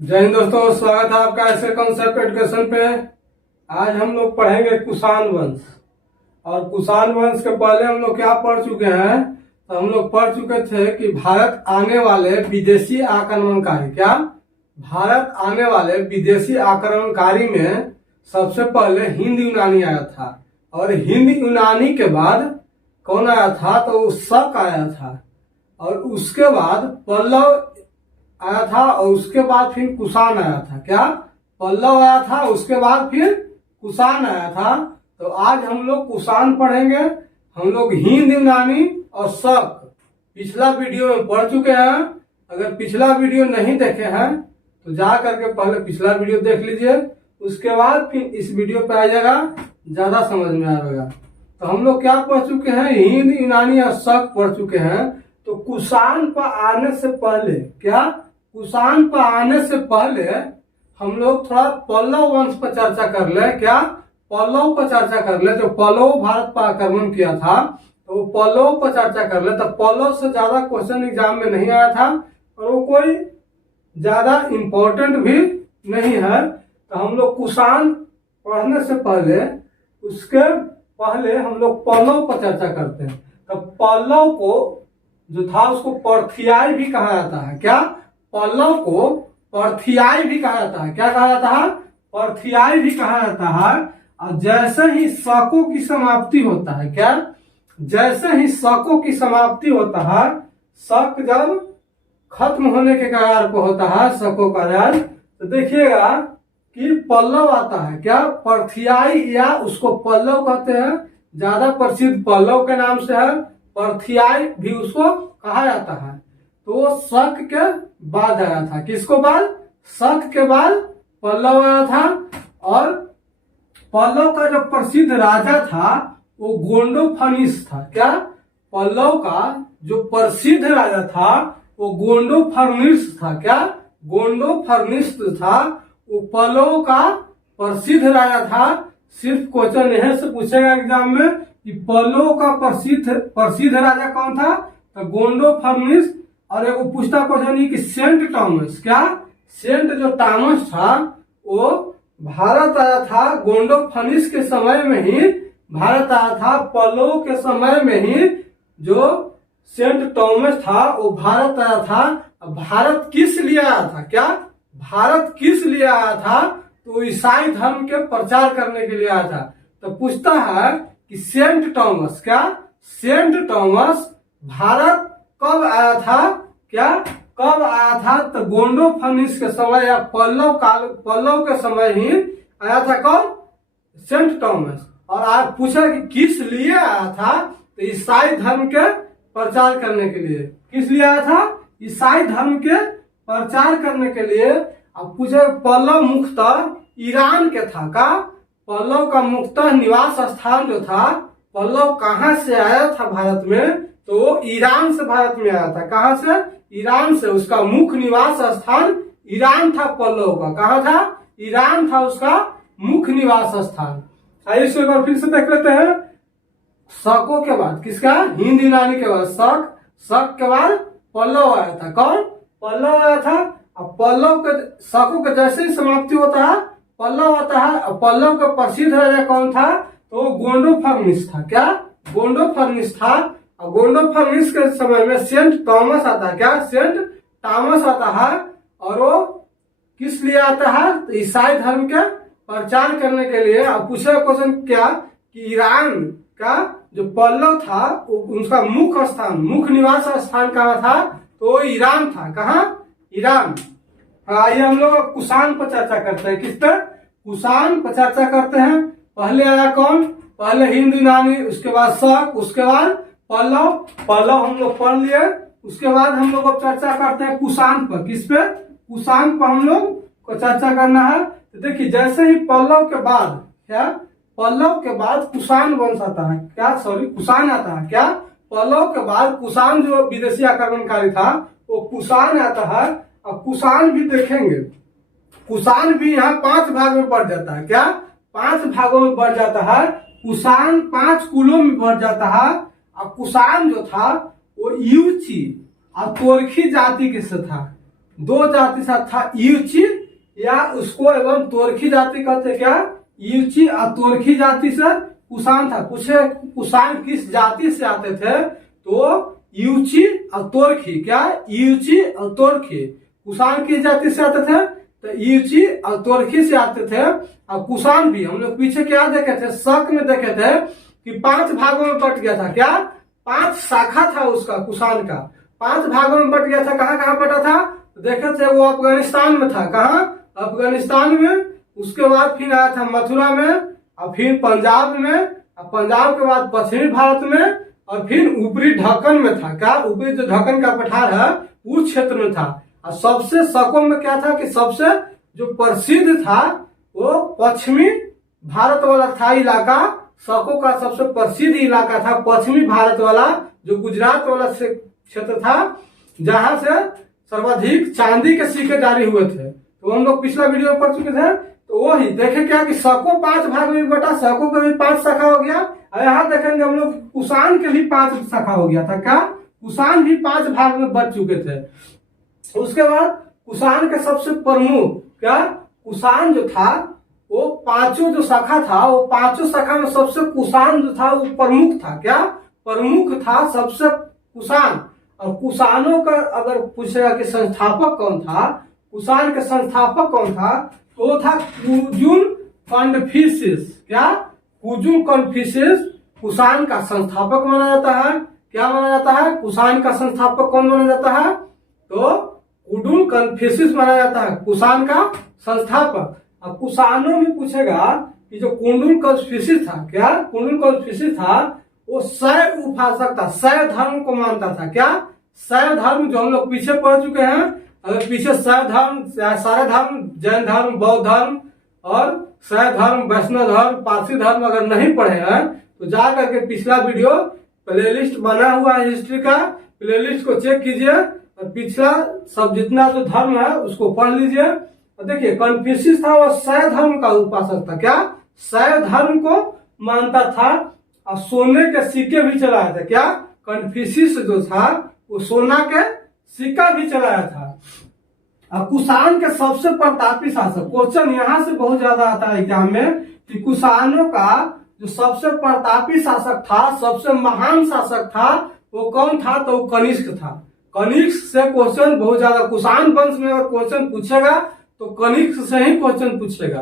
जय हिंद दोस्तों, स्वागत है आपका ऐसे कॉन्सेप्ट एजुकेशन पे। आज हम लोग पढ़ेंगे कुषाण वंश। और कुषाण वंश के पहले हम लोग क्या पढ़ चुके हैं, तो हम लोग पढ़ चुके थे कि भारत आने वाले विदेशी आक्रमणकारी, क्या भारत आने वाले विदेशी आक्रमणकारी में सबसे पहले हिंद यूनानी आया था। और हिंद यूनानी के बाद कौन आया था, तो शक आया था। और उसके बाद पल्लव आया था, और उसके बाद फिर कुषाण आया था। क्या पल्लव आया था, उसके बाद फिर कुषाण आया था। तो आज हम लोग कुषाण पढ़ेंगे। हम लोग हिंद यूनानी और शक पिछला वीडियो में पढ़ चुके हैं। अगर पिछला वीडियो नहीं देखे हैं तो जा करके पहले पिछला वीडियो देख लीजिए, उसके बाद फिर इस वीडियो पे आइएगा, ज्यादा समझ में आएगा। तो हम लोग क्या पढ़ चुके हैं, हिंद यूनानी और शक पढ़ चुके हैं। तो कुषाण पर आने से पहले, क्या कुषाण पर आने से पहले हम लोग थोड़ा पल्लव वंश पर चर्चा कर ले। क्या पल्लव पर चर्चा कर ले। जो पल्लव भारत पर आक्रमण किया था, तो पल्लव पर चर्चा कर ले। तो पल्लव से ज्यादा क्वेश्चन एग्जाम में नहीं आया था, और वो कोई ज्यादा इम्पोर्टेंट भी नहीं है। तो हम लोग कुषाण पढ़ने से पहले, उसके पहले हम लोग पल्लव पर चर्चा करते हैं। तो पल्लव को जो था उसको पर्थियाई भी कहा जाता है। क्या पल्लव को पर्थियाई भी कहा जाता है। क्या कहा जाता है, पर्थियाई भी कहा जाता है। और जैसे ही शकों की समाप्ति होता है, क्या जैसे ही शकों की समाप्ति होता है, शक जब खत्म होने के कगार पर होता है, शकों का राज, तो देखिएगा कि पल्लव आता है। क्या पर्थियाई, या उसको पल्लव कहते हैं, ज्यादा प्रसिद्ध पल्लव के नाम से है। पर्थियाई भी उसको कहा जाता है। तो शक के बाद आया था। किसको बाद, शक के बाद पल्लव आया था। और पल्लव का जो प्रसिद्ध राजा था वो गोंडोफनिस था। क्या पल्लव का जो प्रसिद्ध राजा था वो गोंडोफर्निस था। क्या गोंडोफर्निस था, वो पल्लव का प्रसिद्ध राजा था। सिर्फ क्वेश्चन यह से पूछेगा एग्जाम में कि पल्लव का प्रसिद्ध राजा कौन था, तो गोंडोफर्निस। और एक पूछता क्वेश्चन कि सेंट थॉमस, क्या सेंट जो थॉमस था वो भारत आया था गोंडोफनिस के समय में ही, भारत आया था। पल्लव के समय में ही जो सेंट थॉमस था वो भारत आया था। भारत किस लिए आया था, क्या भारत किस लिए आया था, तो ईसाई धर्म के प्रचार करने के लिए आया था। तो पूछता है कि सेंट थॉमस, क्या सेंट थॉमस भारत कब आया था, क्या कब आया था, तो गोंडोफनिस के समय या पल्लव के समय ही आया था। कौन, सेंट थॉमस। और आज पूछा कि किस लिए आया था, तो ईसाई धर्म के प्रचार करने के लिए। किस लिए आया था, ईसाई धर्म के प्रचार करने के लिए। अब पूछे पल्लव मुख्यतः ईरान के था। का पल्लव का मुख्यतः निवास स्थान जो था, पल्लव कहाँ से आया था भारत में, तो वो ईरान से भारत में आया था। कहाँ से, ईरान से। उसका मुख्य निवास स्थान ईरान था पल्लव का। कहाँ था, ईरान था उसका मुख्य निवास स्थान। आइए इसको एक बार फिर से देख लेते हैं। शकों के बाद किसका, हिंद यूनानी के बाद शक के बाद पल्लव आया था। कौन, पल्लव आया था। अब पल्लव के शकों के जैसे ही समाप्ति होता है पल्लव आता है। पल्लव का प्रसिद्ध राजा कौन था, तो गोंडोफर्निस था। क्या गोंडोफर्निस था। और गोंडोफर्निस के समय में सेंट थॉमस आता है। क्या सेंट थॉमस आता है। और वो किस लिए आता है, तो ईसाई धर्म के प्रचार करने के लिए। अब पूछा क्वेश्चन क्या कि ईरान का जो पल्लव था उसका मुख्य स्थान, मुख्य निवास स्थान कहाँ था, तो वो ईरान था। कहाँ, ईरान। आइए हम लोग कुषाण पर चर्चा करते हैं। किस पर, कुषाण पर चर्चा करते हैं। पहले आया कौन, पहले हिंद यूनानी, उसके बाद शक, उसके बाद पल्लव हम लोग पढ़ लिए। उसके बाद हम लोग अब चर्चा करते हैं कुषाण पर। किस पे, कुषाण पर हम लोग को चर्चा करना है। तो देखिए जैसे ही पल्लव के बाद, क्या पल्लव के बाद कुषाण वंश आता है। क्या कुषाण आता है। क्या पल्लव के बाद कुषाण जो विदेशी आक्रमणकारी था वो कुषाण आता है। और कुषाण भी देखेंगे, कुषाण भी यहाँ 5 भाग में बढ़ जाता है। क्या 5 भागों में बढ़ जाता है। कुषाण 5 कुलों में बढ़ जाता है। और कुषाण जो था वो यूची और तोरखी जाति के से था। दो जाति था, यूची या उसको एवं तोरखी जाति कहते क्या, यूची और तोरखी जाति से कुषाण था। पूछे कुषाण किस जाति से आते थे, तो यूची और तोरखी, क्या यूची और तोरखी। कुषाण किस जाति से आते थे, तो यूची और तोरखी से आते थे। और कुषाण भी हम लोग पीछे क्या देखे थे, शक में देखे थे कि 5 भागों में बट गया था, क्या 5 शाखा था उसका, कुषाण का 5 भागों में बट गया था। कहाँ कहाँ बटा था, देखे थे वो अफगानिस्तान में था, कहाँ अफगानिस्तान में, उसके बाद फिर आया था मथुरा में, और फिर पंजाब में, और पंजाब के बाद पश्चिमी भारत में, और फिर ऊपरी ढक्कन में था, क्या ऊपरी जो ढक्कन का पठार है उस क्षेत्र में था। और सबसे शकों में क्या था कि सबसे जो प्रसिद्ध था वो पश्चिमी भारत वाला था इलाका। शकों का सबसे प्रसिद्ध इलाका था पश्चिमी भारत वाला, जो गुजरात वाला क्षेत्र था, जहां से सर्वाधिक चांदी के सिक्के जारी हुए थे। तो हम लोग पिछला वीडियो में पढ़ चुके थे। तो वही देखे क्या कि शकों 5 भाग में बटा, शकों का भी 5 शाखा हो गया। और यहाँ देखेंगे हम लोग कुषाण के भी 5 शाखा हो गया था, क्या कुषाण भी 5 भाग में बट चुके थे। उसके बाद कुषाण के सबसे प्रमुख, क्या कुषाण जो था वो 5 जो शाखा था, वो 5 शाखा में सबसे कुषाण जो था वो प्रमुख था, क्या प्रमुख था सबसे कुषाण। और कुषाणों का अगर पूछेगा कि संस्थापक कौन था, कुषाण के संस्थापक कौन था, तो वो था कुजुन कन्फ्यूशियस, क्या कुजुन कन्फ्यूशियस कुषाण का संस्थापक माना जाता है। क्या माना जाता है, कुषाण का संस्थापक कौन माना जाता है, तो कुजुन कन्फ्यूशियस माना जाता है कुषाण का संस्थापक। अब कुषाणों में पूछेगा कि जो कुंडुल कन्फ्यूशियस था, क्या कुंडुल कन्फ्यूशियस था, वो शैव उपासक था, शैव धर्म को मानता था। क्या शैव धर्म जो हम लोग पीछे पढ़ चुके हैं, अगर पीछे शैव धर्म, सारे धर्म, जैन धर्म, बौद्ध धर्म और शैव धर्म, वैष्णव धर्म, पारसी धर्म अगर नहीं पढ़े हैं तो जा करके पिछला वीडियो प्लेलिस्ट बना हुआ है हिस्ट्री का, प्लेलिस्ट को चेक कीजिए और पिछला सब जितना जो धर्म है उसको पढ़ लीजिए। देखिए कन्फ्यूशियस था, वो शैव धर्म का उपासक था, क्या शैव धर्म को मानता था और सोने के सिक्के भी चलाया था। क्या कन्फ्यूशियस जो था वो सोना के सिक्का भी चलाया था। अब कुषाण के सबसे प्रतापी शासक, क्वेश्चन यहाँ से बहुत ज्यादा आता है एग्जाम में कि कुषाणों का जो सबसे प्रतापी शासक था, सबसे महान शासक था, वो कौन था, तो कनिष्क था। कनिष्क से क्वेश्चन बहुत ज्यादा, कुषाण वंश में अगर क्वेश्चन पूछेगा तो कनिष्क से ही क्वेश्चन पूछेगा,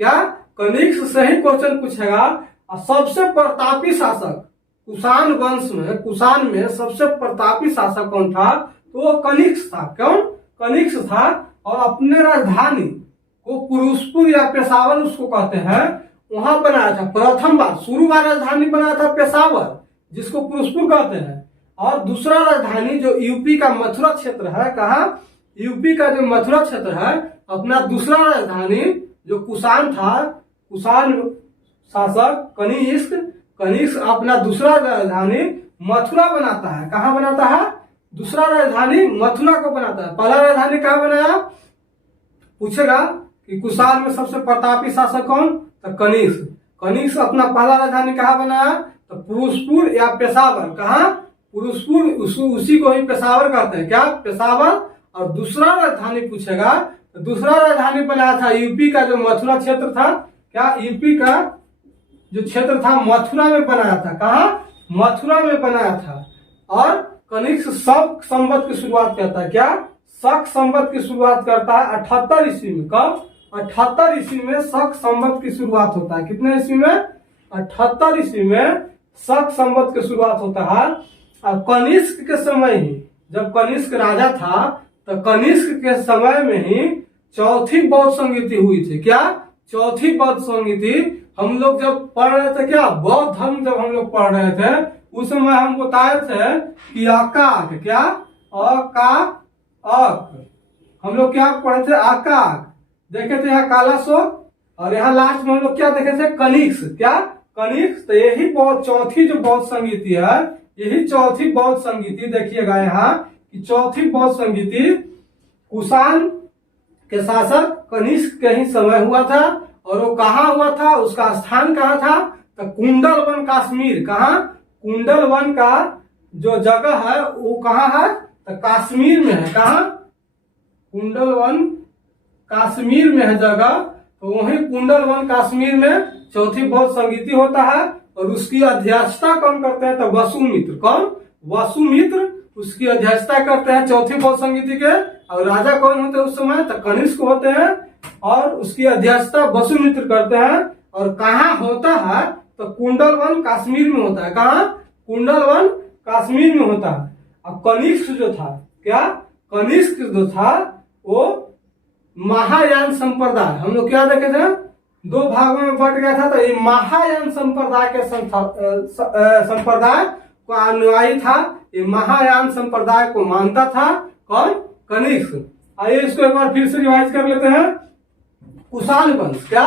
क्या कनिष्क से ही क्वेश्चन पूछेगा। और सबसे प्रतापी शासक कुषाण वंश में, कुषाण में सबसे प्रतापी शासक कौन था, तो वो कनिष्क था। कौन, कनिष्क था। और अपने राजधानी को पुरुषपुर या पेशावर उसको कहते हैं, वहां बनाया था प्रथम बार, शुरू बार राजधानी बनाया था पेशावर, जिसको पुरुषपुर कहते हैं। और दूसरा राजधानी जो यूपी का मथुरा क्षेत्र है, कहा यूपी का जो मथुरा क्षेत्र है, अपना दूसरा राजधानी जो कुषाण था, कुषाण शासक कनिष्क, कनिष्क अपना दूसरा राजधानी मथुरा बनाता है। कहाँ बनाता है, दूसरा राजधानी मथुरा को बनाता है। पहला राजधानी कहाँ बनाया, पूछेगा कि कुषाण में सबसे प्रतापी शासक कौन, तो कनिष्क। कनिष्क अपना पहला राजधानी कहाँ बनाया, तो पुरुषपुर या पेशावर। कहाँ पुरुषपुर, उसी को ही पेशावर कहते हैं, क्या पेशावर। और दूसरा राजधानी पूछेगा तो दूसरा राजधानी बनाया था यूपी का जो मथुरा क्षेत्र था, क्या यूपी का जो क्षेत्र था मथुरा में बनाया था। कहा मथुरा में बनाया था। और कनिष्क शक संवत की शुरुआत करता है, क्या शक संवत की शुरुआत करता है 78 ईस्वी में। कब, 78 ईस्वी में शक संवत की शुरुआत होता है। कितने ईस्वी में, 78 ईस्वी में शक संवत की शुरुआत होता है। और कनिष्क के समय ही, जब कनिष्क राजा था तो कनिष्क के समय में ही चौथी बौद्ध संगीति हुई थी। क्या चौथी बौद्ध संगीति, हम लोग जब पढ़ रहे थे, क्या बौद्ध धर्म जब हम लोग पढ़ रहे थे उस समय हम बताए थे कि अकाक, क्या अक, हम लोग क्या पढ़े थे, अकाक देखे थे, यहाँ काला शोक, और यहाँ लास्ट में हम लोग क्या देखे थे, कनिष्क। क्या कनिष्क, तो यही बौद्ध चौथी जो बौद्ध संगीति है, यही चौथी बौद्ध संगीति देखिएगा यहाँ कि चौथी बौद्ध संगीति कुषाण के शासक कनिष्क के ही समय हुआ था। और वो कहाँ हुआ था, उसका स्थान कहाँ था, तो कुंडल वन कश्मीर। कहाँ, कुंडल वन का जो जगह है वो कहाँ है, तो कश्मीर में है। कहाँ, कुंडल वन कश्मीर में है जगह, तो वहीं कुंडल वन कश्मीर में चौथी बौद्ध संगीति होता है और उसकी अध्यक्षता कौन करते हैं, तो वसुमित्र। कौन? वसुमित्र उसकी अध्यक्षता करते हैं चौथी बौद्ध संगीति के। और राजा कौन होते हैं उस समय, तो कनिष्क होते हैं और उसकी अध्यक्षता वसुमित्र करते हैं। और कहाँ होता है, तो कुंडल वन कश्मीर में होता है। कहाँ? कुंडल वन कश्मीर में होता है। अब कनिष्क जो था, क्या कनिष्क जो था वो महायान संप्रदाय, हम लोग क्या देखे थे, दो भागों में बट गया था। तो ये महायान संप्रदाय के संप्रदाय को अनुयायी था, ये महायान संप्रदाय को मानता था। कौन? कनिष्क। आइए इसको एक बार फिर से रिवाइज कर लेते हैं। कुषाण वंश, क्या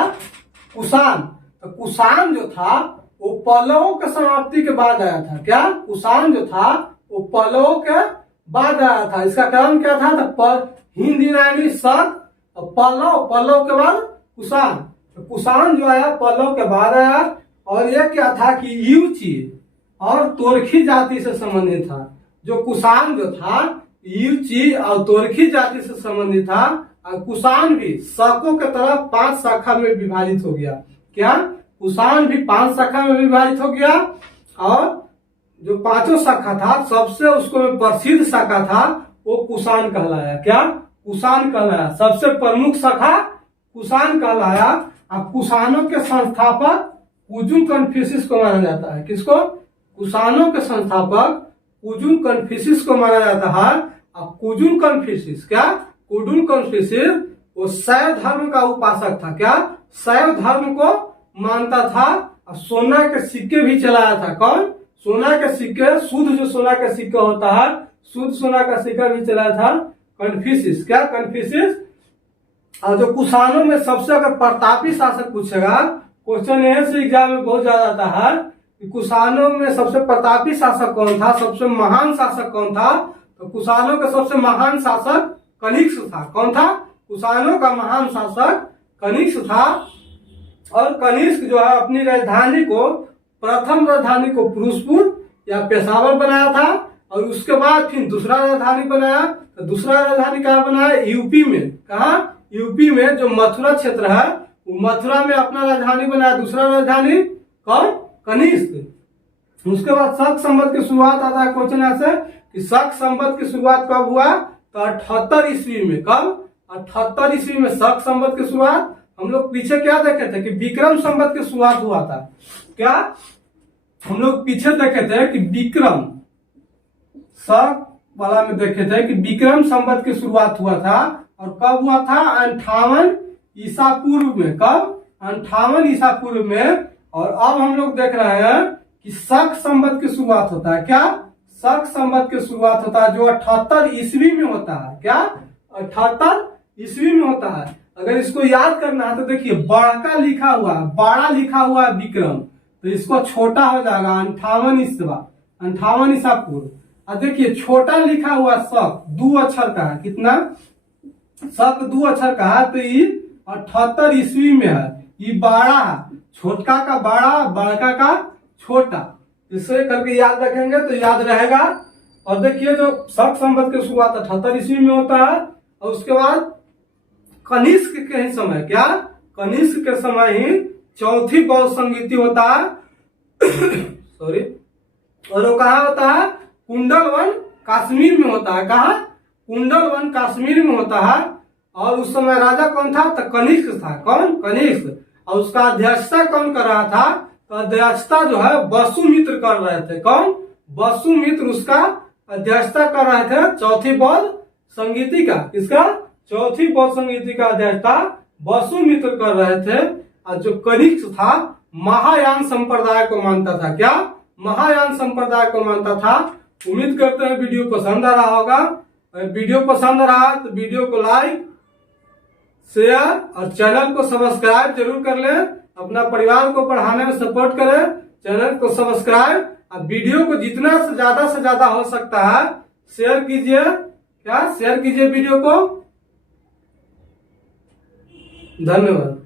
कुषाण, तो कुषाण जो था वो पल्लवों के समाप्ति के बाद आया था। क्या कुषाण जो था वो पल्लवों के बाद आया था। इसका कारण क्या था, तो हिंद ईरानी शक, पल्लव के बाद कुषाण। तो कुषाण जो आया पल्लव के बाद आया। और यह क्या था कि युची और तोरखी जाति से संबंधित था। जो कुषाण जो था युची और तोरखी जाति से संबंधित था। और कुषाण भी शकों के तरफ 5 शाखा में विभाजित हो गया। क्या कुषाण भी 5 शाखा में विभाजित हो गया। और जो 5 शाखा था सबसे उसको प्रसिद्ध शाखा था वो कुषाण कहलाया। क्या कुषाण कहलाया, सबसे प्रमुख शाखा कुषाण कहलाया। अब कुषाणों के संस्थापक कुजुन कन्फ्यूशियस को माना जाता है। किसको? कुषाणों के संस्थापक कुजुन कन्फ्यूशियस को माना जाता है। अब कुजुन कन्फ्यूशियस, क्या कुजुन कन्फ्यूशियस वो शैव धर्म का उपासक था। क्या शैव धर्म को मानता था। और सोना के सिक्के भी चलाया था। कौन? सोना के सिक्के, शुद्ध जो सोना का सिक्का होता है, शुद्ध सोना का सिक्का भी चलाया था कन्फ्यूशियस। क्या कन्फ्यूशियस। और जो कुषाणों में सबसे अगर प्रतापी शासक पूछेगा, क्वेश्चन ऐसे एग्जाम में बहुत ज्यादा आता है कि कुषाणों में सबसे प्रतापी शासक कौन था, सबसे महान शासक कौन था, तो कुषाणों का सबसे महान शासक कनिष्क था। कौन था? कुषाणों का महान शासक कनिष्क था। और कनिष्क जो है अपनी राजधानी को, प्रथम राजधानी को पुरुषपुर या पेशावर बनाया था। और उसके बाद फिर दूसरा राजधानी बनाया। तो दूसरा राजधानी कहाँ बनाया? यूपी में। कहा? यूपी में जो मथुरा क्षेत्र है वो मथुरा में अपना राजधानी बनाया। दूसरा राजधानी कौन? कनिष्क। उसके बाद शक संवत की शुरुआत आता है क्वेश्चन ऐसे कि शक संवत की शुरुआत कब हुआ, तो 78 ईस्वी में। कब? 78 ईस्वी में शक संवत की शुरुआत। हम लोग पीछे क्या देखे थे कि विक्रम संवत की शुरुआत हुआ था। क्या हम लोग पीछे देखे थे कि विक्रम शक वाला में देखे थे कि विक्रम संवत की शुरुआत हुआ था। और कब हुआ था? 58 ईसा पूर्व में। कब? 58 ईसा पूर्व में। और अब हम लोग देख रहे हैं कि शक संवत की शुरुआत होता है। क्या शक संवत की शुरुआत होता है जो 78 ईस्वी में होता है। क्या 78 ईस्वी में होता है। अगर इसको याद करना है तो देखिए बड़ा लिखा हुआ, बड़ा लिखा हुआ है विक्रम, तो इसको छोटा हो जाएगा 58 ईसा पूर्व। और देखिए छोटा लिखा हुआ शक 2 अक्षर का है। कितना? शक 2 अक्षर का है। तो ये 78 ईस्वी में है। ये बड़ा है, छोटका का बड़ा, बड़का का छोटा। इसे करके याद रखेंगे तो याद रहेगा। और देखिए जो शक संवत की शुरुआत 78 ईस्वी में होता है। और उसके बाद कनिष्क के ही समय, क्या कनिष्क के समय ही चौथी बौद्ध संगीति होता है। सॉरी। और वो कहाँ होता है? कुंडल वन कश्मीर में होता है। कहाँ? कुंडल वन कश्मीर में होता है। और उस समय राजा कौन था? तो कनिष्क था। कौन? कनिष्क। और उसका अध्यक्षता कौन कर रहा था? तो अध्यक्षता जो है वसुमित्र कर रहे थे। कौन? वसुमित्र उसका अध्यक्षता कर रहे थे चौथी बौद्ध संगीति का। इसका चौथी बौद्ध संगीति का अध्यक्षता वसुमित्र कर रहे थे। और जो कनिष्क था महायान संप्रदाय को मानता था। क्या महायान संप्रदाय को मानता था। उम्मीद करते हैं वीडियो पसंद आ रहा होगा। अगर वीडियो पसंद आ रहा तो वीडियो को लाइक, शेयर और चैनल को सब्सक्राइब जरूर कर लें। अपना परिवार को पढ़ाने में सपोर्ट करें। चैनल को सब्सक्राइब और वीडियो को जितना से ज्यादा हो सकता है शेयर कीजिए। क्या शेयर कीजिए वीडियो को। धन्यवाद।